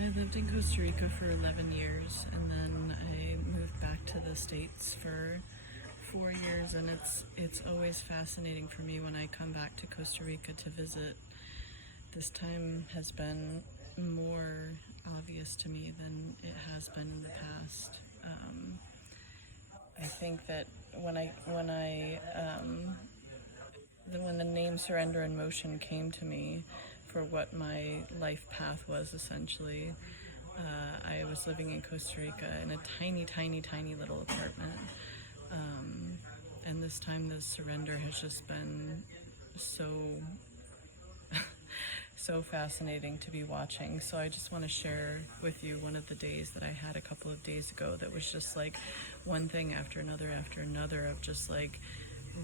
I lived in Costa Rica for 11 years, and then I moved back to the States for 4 years, and it's always fascinating for me when I come back to Costa Rica to visit. This time has been more obvious to me than it has been in the past. I think that when the name Surrender in Motion came to me for what my life path was, essentially, I was living in Costa Rica in a tiny, tiny, tiny little apartment. And this time the surrender has just been so so fascinating to be watching. So I just want to share with you one of the days that I had a couple of days ago that was just like one thing after another of just like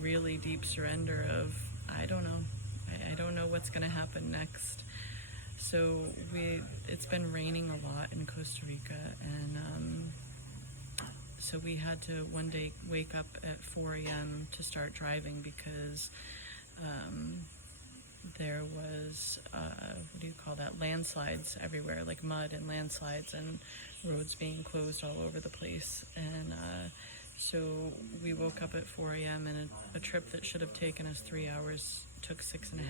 really deep surrender of I don't know what's going to happen next. So it's been raining a lot in Costa Rica, and so we had to one day wake up at 4 a.m. to start driving because there was, landslides everywhere, like mud and landslides and roads being closed all over the place. And so we woke up at 4 a.m. and a trip that should have taken us 3 hours took 6.5.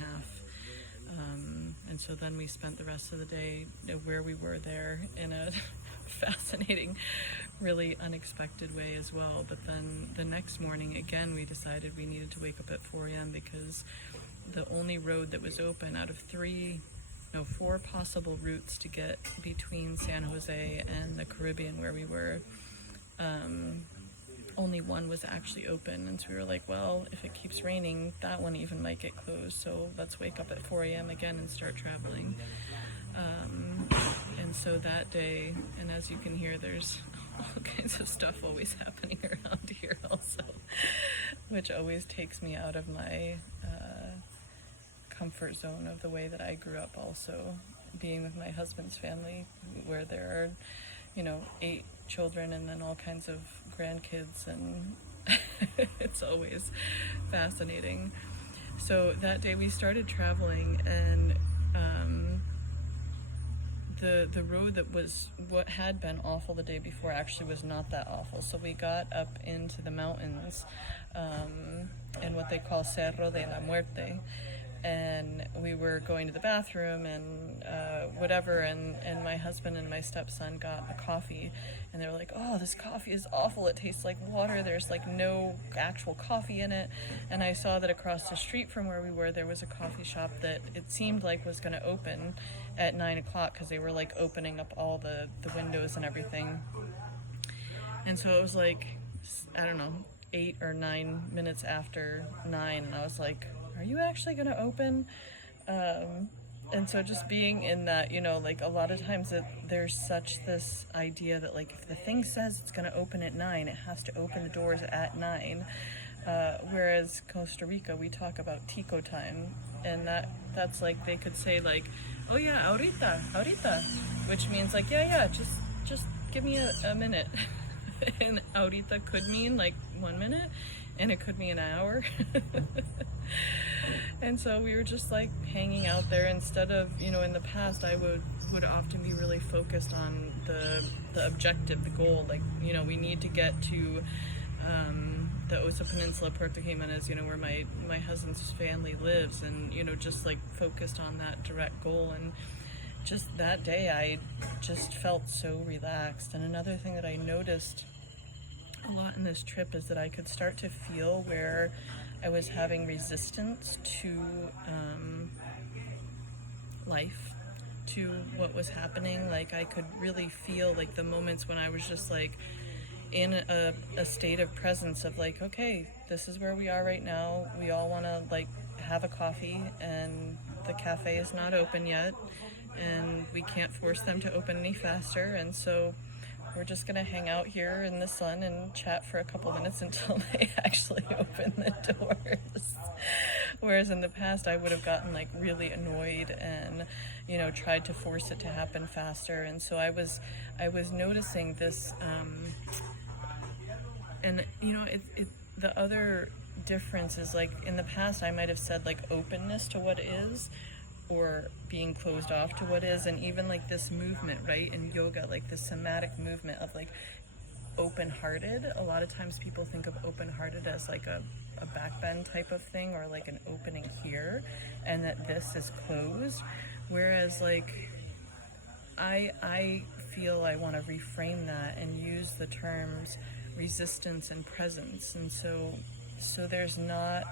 And so then we spent the rest of the day where we were there in a fascinating, really unexpected way as well. But then the next morning, again, we decided we needed to wake up at 4 a.m. because the only road that was open out of 4 possible routes to get between San Jose and the Caribbean where we were, only one was actually open. And so we were like, well, if it keeps raining, that one even might get closed, so let's wake up at 4 a.m. again and start traveling. And so that day, and as you can hear, there's all kinds of stuff always happening around here also, which always takes me out of my comfort zone of the way that I grew up also, being with my husband's family, where there are 8 children and then all kinds of grandkids, and it's always fascinating. So that day we started traveling, and the road that was what had been awful the day before actually was not that awful. So we got up into the mountains in what they call Cerro de la Muerte, and we were going to the bathroom and whatever, and my husband and my stepson got a coffee, and they were like, oh, this coffee is awful, it tastes like water, there's like no actual coffee in it. And I saw that across the street from where we were there was a coffee shop that it seemed like was going to open at 9 o'clock because they were like opening up all the windows and everything. And so it was like, I don't know, 8 or 9 minutes after 9, and I was like, are you actually going to open? And so just being in that, like a lot of times there's such this idea that like if the thing says it's going to open at 9, it has to open the doors at 9. Whereas Costa Rica, we talk about Tico time, and that's like they could say like, oh yeah, ahorita, which means like, yeah, just give me a minute. And ahorita could mean like 1 minute, and it could mean an hour. And so we were just like hanging out there instead of, in the past I would often be really focused on the objective, the goal, like, we need to get to the Osa Peninsula, Puerto Jimenez, where my husband's family lives, and, just like focused on that direct goal. And just that day I just felt so relaxed. And another thing that I noticed a lot in this trip is that I could start to feel where I was having resistance to life, to what was happening. Like I could really feel like the moments when I was just like in a state of presence of like, okay, this is where we are right now. We all want to like have a coffee, and the cafe is not open yet, and we can't force them to open any faster, and so we're just gonna hang out here in the sun and chat for a couple minutes until they actually open the doors. Whereas in the past I would have gotten like really annoyed and tried to force it to happen faster. And so I was noticing this, and the other difference is like in the past I might have said like openness to what is, or being closed off to what is. And even like this movement, right, in yoga, like the somatic movement of like open-hearted. A lot of times people think of open-hearted as like a back bend type of thing, or like an opening here, and that this is closed. Whereas like I feel I want to reframe that and use the terms resistance and presence. And so there's not,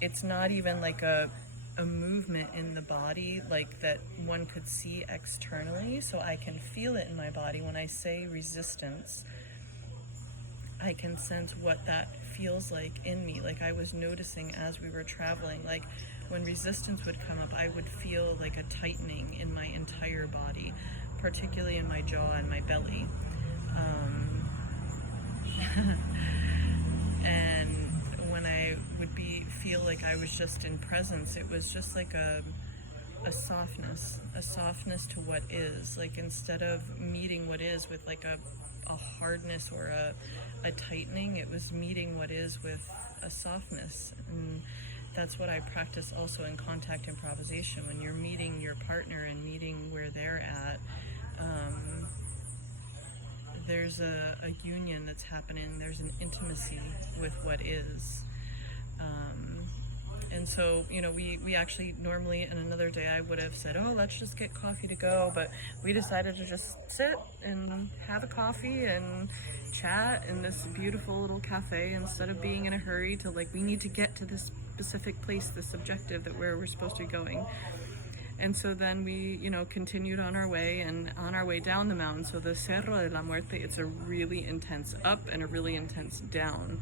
it's not even like a movement in the body like that one could see externally. So I can feel it in my body. When I say resistance, I can sense what that feels like in me. Like I was noticing as we were traveling, like when resistance would come up, I would feel like a tightening in my entire body, particularly in my jaw and my belly. And when I would feel like I was just in presence, it was just like a softness to what is. Like instead of meeting what is with like a hardness or a tightening, it was meeting what is with a softness. And that's what I practice also in contact improvisation. When you're meeting your partner and meeting where they're at, there's a union that's happening. There's an intimacy with what is. And so, you know, we actually normally in another day I would have said, oh, let's just get coffee to go. But we decided to just sit and have a coffee and chat in this beautiful little cafe instead of being in a hurry to like, we need to get to this specific place, this objective that where we're supposed to be going. And so then we, you know, continued on our way, and on our way down the mountain. So the Cerro de la Muerte, it's a really intense up and a really intense down.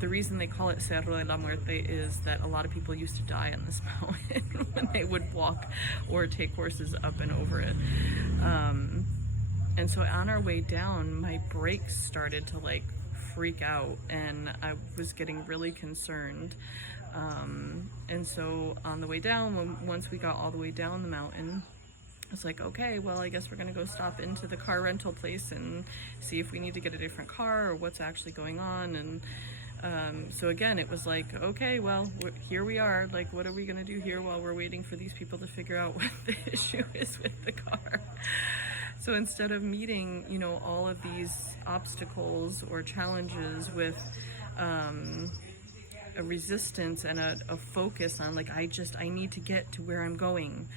The reason they call it Cerro de la Muerte is that a lot of people used to die on this mountain when they would walk or take horses up and over it. And so on our way down, my brakes started to like freak out, and I was getting really concerned. And so on the way down, once we got all the way down the mountain, I was like, okay, well, I guess we're gonna go stop into the car rental place and see if we need to get a different car or what's actually going on. And so again, it was like, okay, well, here we are. Like, what are we gonna do here while we're waiting for these people to figure out what the issue is with the car? So instead of meeting, you know, all of these obstacles or challenges with a resistance and a focus on like, I need to get to where I'm going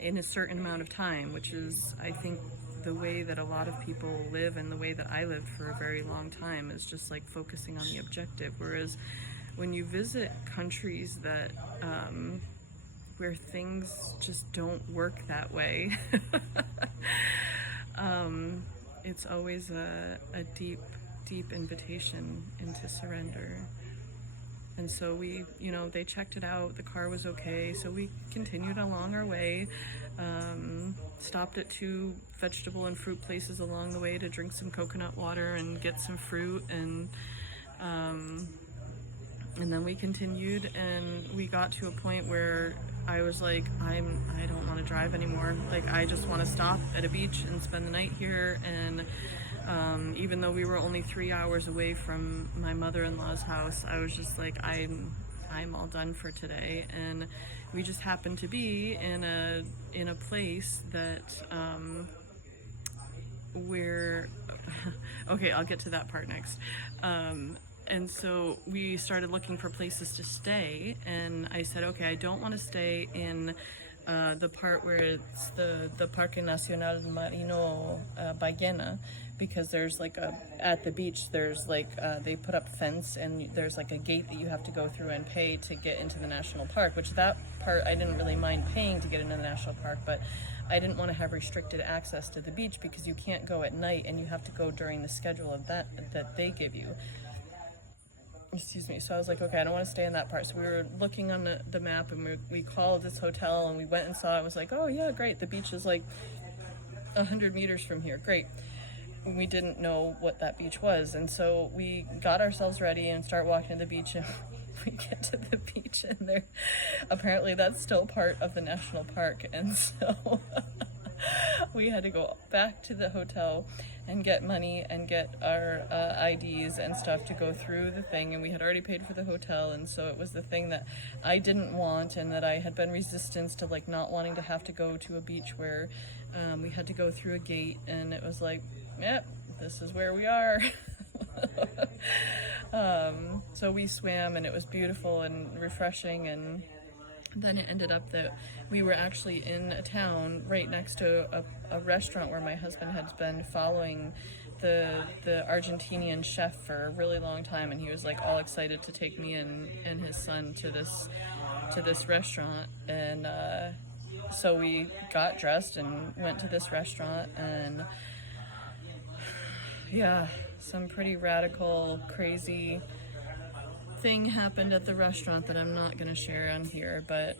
in a certain amount of time, which is, I think, the way that a lot of people live, and the way that I lived for a very long time, is just like focusing on the objective. Whereas when you visit countries that where things just don't work that way, it's always a deep invitation into surrender. And so we, you know, they checked it out, the car was okay, so we continued along our way, stopped at 2 vegetable and fruit places along the way to drink some coconut water and get some fruit, and then we continued, and we got to a point where I was like, I don't want to drive anymore. Like, I just want to stop at a beach and spend the night here. And even though we were only 3 hours away from my mother-in-law's house, I was just like, I'm all done for today. And we just happened to be in a place that where okay, I'll get to that part next. And so we started looking for places to stay, and I said, okay, I don't want to stay in the part where it's the Parque Nacional Marino Ballena, because there's like at the beach, there's like, they put up fence, and there's like a gate that you have to go through and pay to get into the national park, which that part I didn't really mind paying to get into the national park, but I didn't want to have restricted access to the beach because you can't go at night, and you have to go during the schedule of that they give you. Excuse me. So I was like, okay, I don't want to stay in that part. So we were looking on the map, and we called this hotel, and we went and saw it. I was like, oh yeah, great. The beach is like 100 meters from here. Great. We didn't know what that beach was. And so we got ourselves ready and start walking to the beach, and we get to the beach, and there, apparently that's still part of the national park. And so we had to go back to the hotel, and get money and get our IDs and stuff to go through the thing, and we had already paid for the hotel, and so it was the thing that I didn't want, and that I had been resistance to, like, not wanting to have to go to a beach where we had to go through a gate, and it was like, yep, this is where we are. So we swam, and it was beautiful and refreshing, and then it ended up that we were actually in a town right next to a restaurant where my husband had been following the Argentinian chef for a really long time, and he was like all excited to take me and his son to this restaurant. And so we got dressed and went to this restaurant, and yeah, some pretty radical, crazy thing happened at the restaurant that I'm not going to share on here, but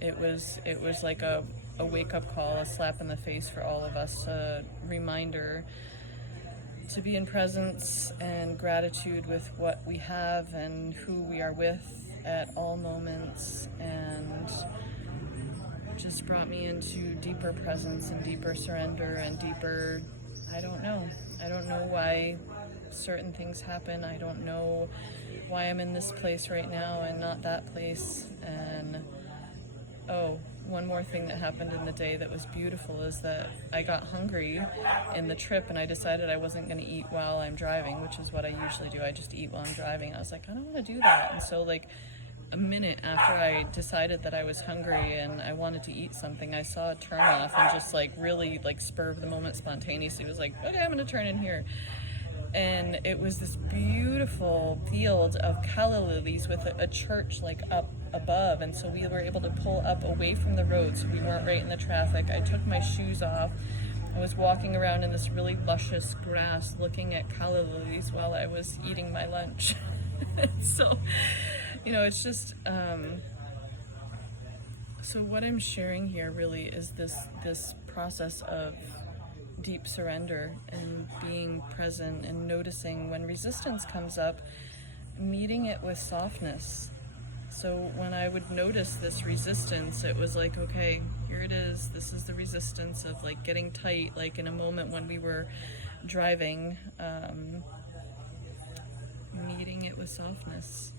it was like a wake-up call, a slap in the face for all of us, a reminder to be in presence and gratitude with what we have and who we are with at all moments, and just brought me into deeper presence and deeper surrender and deeper, I don't know why certain things happen. I don't know why I'm in this place right now and not that place. And oh, one more thing that happened in the day that was beautiful is that I got hungry in the trip, and I decided I wasn't going to eat while I'm driving, which is what I usually do. I just eat while I'm driving. I was like, I don't want to do that. And so, like, a minute after I decided that I was hungry and I wanted to eat something, I saw a turn off, and just like really like spur of the moment spontaneously was like, okay, I'm going to turn in here. And it was this beautiful field of calla lilies with a church like up above, and so we were able to pull up away from the road so we weren't right in the traffic. I took my shoes off. I was walking around in this really luscious grass looking at calla lilies while I was eating my lunch. So, you know, it's just so what I'm sharing here really is this process of deep surrender and being present and noticing when resistance comes up, meeting it with softness. So when I would notice this resistance, it was like, okay, here it is. This is the resistance of like getting tight, like in a moment when we were driving, meeting it with softness.